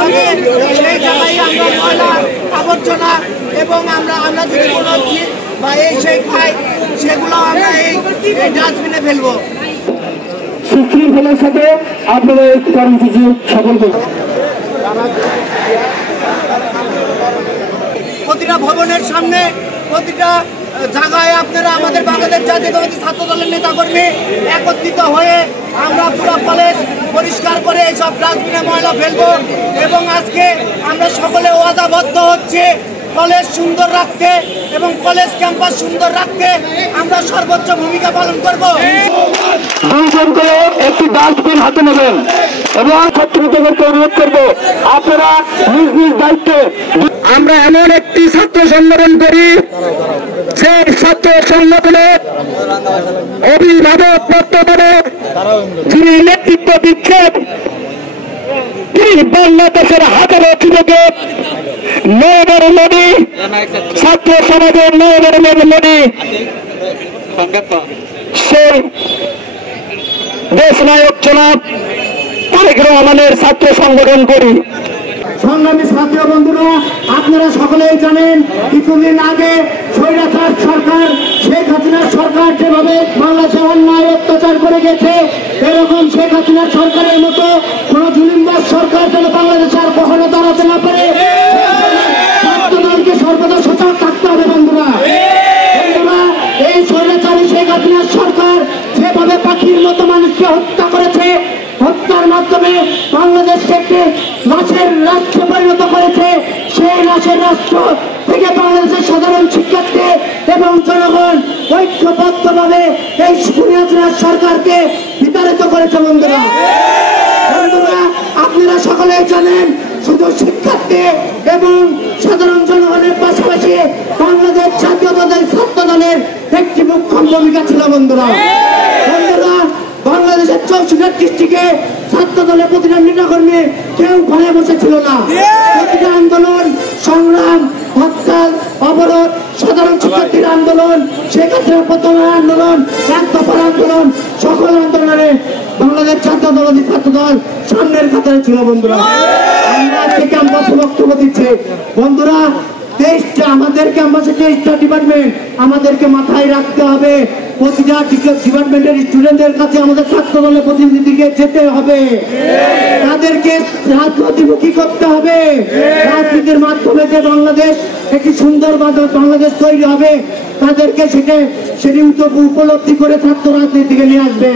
থাকে সেই জায়গায় আমরা ময়লা আবর্জনা এবং আমরা যদি কোনো বা সেই খাই সেগুলো আমরা এই ডাস্টবিনে ফেলবো। সুশৃঙ্খলার সাথে আপনারা এই কর্মসূচি সফল করবেন। প্রতিটা ভবনের সামনে প্রতিটা জায়গায় আপনারা আমাদের বাংলাদেশ জাতীয়তাবাদী ছাত্র দলের নেতাকর্মী একত্রিত হয়ে আমরা পুরো কলেজ পরিষ্কার করে এইসব ডাস্টবিনে ময়লা ফেলবো এবং আজকে আমরা সকলে ওয়াদাবদ্ধ হচ্ছে কলেজ সুন্দর রাখতে এবং কলেজ ক্যাম্পাস সুন্দর রাখতে আমরা সর্বোচ্চ ভূমিকা পালন করব। দুইজন করে একটি ডাস্টবিন হাতে নেবেন এবং ছাত্রীদেরকে অনুরোধ করবো আপনারা নিজ নিজ দায়িত্বে। আমরা এমন একটি ছাত্র সংগঠন করি সেই ছাত্র সংগঠনের অভিভাবক বর্তমানে যিনি নেতৃত্ব দিচ্ছেন তিনি বাংলাদেশের হাজারো যুবকের নয়নের মণি, ছাত্র সমাজের নয়নের মণি, সেই দেশ নায়ক জনাব তারেক রহমানের ছাত্র সংগঠন করি। সংগ্রামী ছাত্র বন্ধুরা, আপনারা সকলেই জানেন কিছুদিন আগে স্বৈরাচার সরকার শেখ হাসিনার সরকার যেভাবে বাংলাদেশে অন্যায় অত্যাচার করে গেছে, এরকম শেখ হাসিনার সরকারের মতো কোন জুলুমবাজ সরকার যেন বাংলাদেশে আর কখনো দাঁড়াতে না পারে, ছাত্রদলকে সর্বদা সজাগ থাকতে হবে। বন্ধুরা, এই স্বৈরাচারী শেখ হাসিনার সরকার যেভাবে পাখির মতো মানুষকে হত্যা করেছে, হত্যার মাধ্যমে বাংলাদেশকে একটি লাশের রাষ্ট্রে পরিণত করেছে, সেই লাশের রাষ্ট্র থেকে বাংলাদেশের সাধারণ শিক্ষার্থী এবং জনগণ ঐক্যবদ্ধভাবে এই স্বৈরাচার সরকারকে বিতাড়িত করেছে। বন্ধুরা, আপনারা সকলেই জানেন শুধু শিক্ষার্থী এবং সাধারণ জনগণের পাশাপাশি বাংলাদেশ জাতীয়তাবাদী ছাত্র দলের একটি মুখ্য ভূমিকা ছিল। বন্ধুরা, বাংলাদেশের 64 ডিস্ট্রিক্টে ছাত্র দলের প্রতিটা নেতাকর্মী কেউ ঘরে বসেছিল না। প্রতিটা আন্দোলন, সংগ্রাম, হরতাল, অবরোধ, সাধারণ শিক্ষার্থীর আন্দোলন, শেখ হাসিনার প্রথমের আন্দোলন, এক দফার আন্দোলন, সকল আন্দোলনে বাংলাদেশ জাতীয়তাবাদী ছাত্র দল সামনের কাতারে ছিল। বন্ধুরা, আমরা আজকে ক্যাম্পাসে বক্তব্য দিচ্ছি। বন্ধুরা, আমাদের ক্যাম্পাসে 23টা ডিপার্টমেন্ট, আমাদেরকে মাথায় রাখতে হবে প্রতিটা ডিপার্টমেন্টের স্টুডেন্টদের কাছে আমাদের ছাত্র দলের প্রতিনিধিকে যেতে হবে, তাদেরকে রাজনীতিমুখী করতে হবে। রাজনীতির মাধ্যমে যে বাংলাদেশ একটি সুন্দর বাংলাদেশ তৈরি হবে, তাদেরকে সেটি উপলব্ধি করে ছাত্র রাজনীতিকে নিয়ে আসবে।